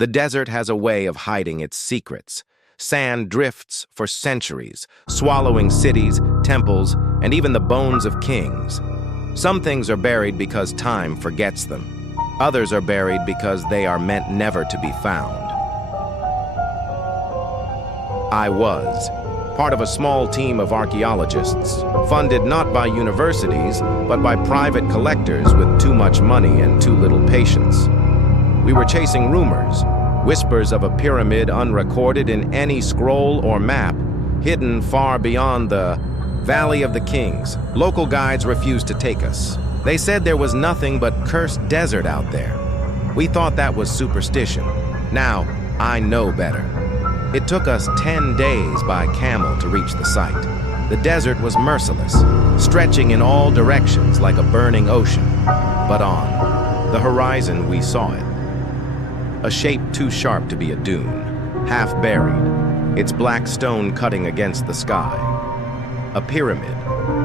The desert has a way of hiding its secrets. Sand drifts for centuries, swallowing cities, temples, and even the bones of kings. Some things are buried because time forgets them. Others are buried because they are meant never to be found. I was part of a small team of archaeologists, funded not by universities, but by private collectors with too much money and too little patience. We were chasing rumors, whispers of a pyramid unrecorded in any scroll or map, hidden far beyond the Valley of the Kings. Local guides refused to take us. They said there was nothing but cursed desert out there. We thought that was superstition. Now, I know better. It took us 10 days by camel to reach the site. The desert was merciless, stretching in all directions like a burning ocean. But on the horizon, we saw it. A shape too sharp to be a dune, half buried, its black stone cutting against the sky. A pyramid,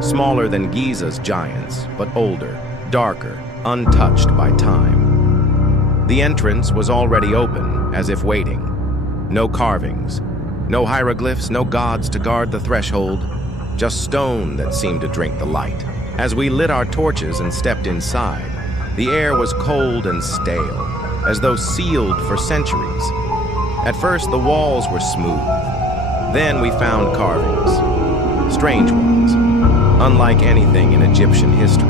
smaller than Giza's giants, but older, darker, untouched by time. The entrance was already open, as if waiting. No carvings, no hieroglyphs, no gods to guard the threshold, just stone that seemed to drink the light. As we lit our torches and stepped inside, the air was cold and stale, as though sealed for centuries. At first, the walls were smooth. Then we found carvings, strange ones, unlike anything in Egyptian history.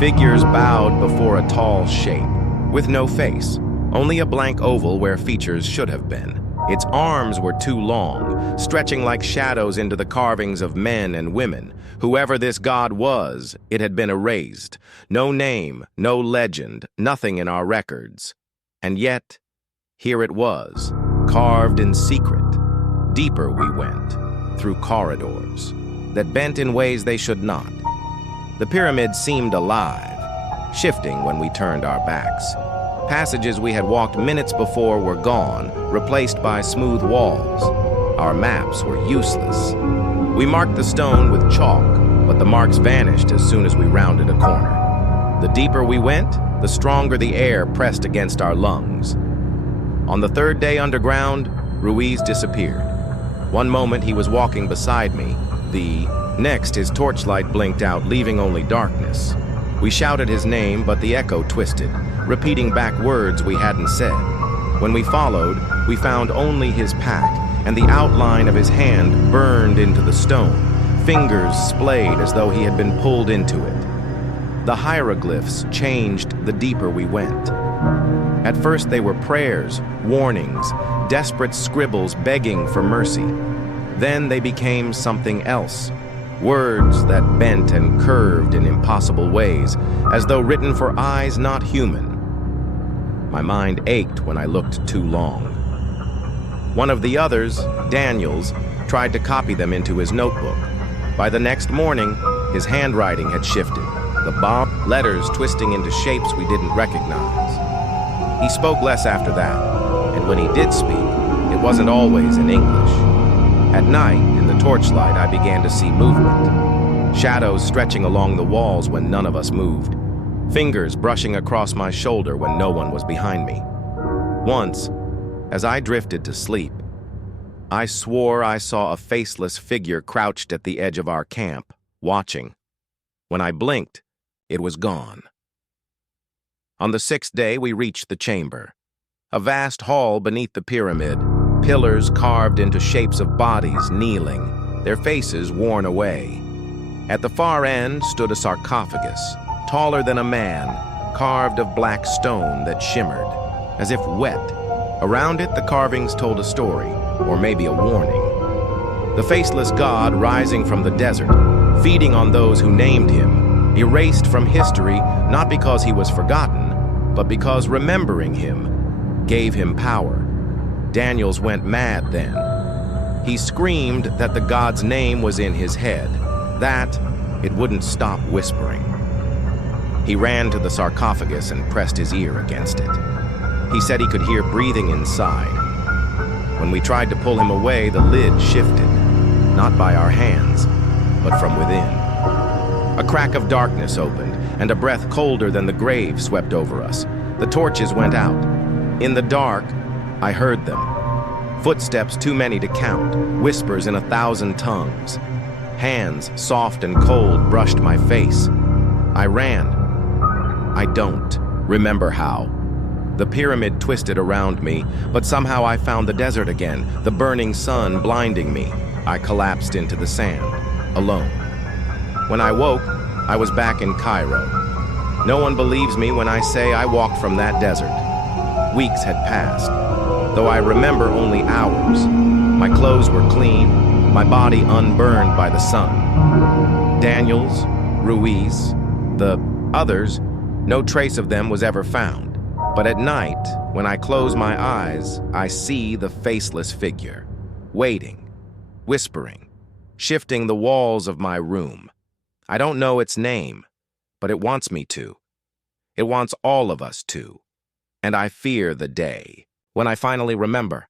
Figures bowed before a tall shape, with no face, only a blank oval where features should have been. Its arms were too long, stretching like shadows into the carvings of men and women. Whoever this god was, it had been erased. No name, no legend, nothing in our records. And yet, here it was, carved in secret. Deeper we went, through corridors that bent in ways they should not. The pyramid seemed alive, shifting when we turned our backs. Passages we had walked minutes before were gone, replaced by smooth walls. Our maps were useless. We marked the stone with chalk, but the marks vanished as soon as we rounded a corner. The deeper we went, the stronger the air pressed against our lungs. On the third day underground, Ruiz disappeared. One moment he was walking beside me. The next his torchlight blinked out, leaving only darkness. We shouted his name, but the echo twisted, repeating back words we hadn't said. When we followed, we found only his pack, and the outline of his hand burned into the stone, fingers splayed as though he had been pulled into it. The hieroglyphs changed the deeper we went. At first they were prayers, warnings, desperate scribbles begging for mercy. Then they became something else. Words that bent and curved in impossible ways, as though written for eyes not human. My mind ached when I looked too long. One of the others, Daniel's, tried to copy them into his notebook. By the next morning, his handwriting had shifted, the bomb letters twisting into shapes we didn't recognize. He spoke less after that, and when he did speak, it wasn't always in English. At night, in the torchlight, I began to see movement. Shadows stretching along the walls when none of us moved. Fingers brushing across my shoulder when no one was behind me. Once, as I drifted to sleep, I swore I saw a faceless figure crouched at the edge of our camp, watching. When I blinked, it was gone. On the 6th day, we reached the chamber. A vast hall beneath the pyramid, pillars carved into shapes of bodies kneeling, their faces worn away. At the far end stood a sarcophagus, taller than a man, carved of black stone that shimmered, as if wet. Around it, the carvings told a story, or maybe a warning. The faceless god rising from the desert, feeding on those who named him, erased from history not because he was forgotten, but because remembering him gave him power. Daniels went mad then. He screamed that the god's name was in his head, that it wouldn't stop whispering. He ran to the sarcophagus and pressed his ear against it. He said he could hear breathing inside. When we tried to pull him away, the lid shifted, not by our hands, but from within. A crack of darkness opened, and a breath colder than the grave swept over us. The torches went out. In the dark, I heard them. Footsteps too many to count, whispers in 1,000 tongues. Hands, soft and cold, brushed my face. I ran. I don't remember how. The pyramid twisted around me, but somehow I found the desert again, the burning sun blinding me. I collapsed into the sand, alone. When I woke, I was back in Cairo. No one believes me when I say I walked from that desert. Weeks had passed, though I remember only hours. My clothes were clean, my body unburned by the sun. Daniels, Ruiz, the others, no trace of them was ever found. But at night, when I close my eyes, I see the faceless figure, waiting, whispering, shifting the walls of my room. I don't know its name, but it wants me to. It wants all of us to. And I fear the day when I finally remember.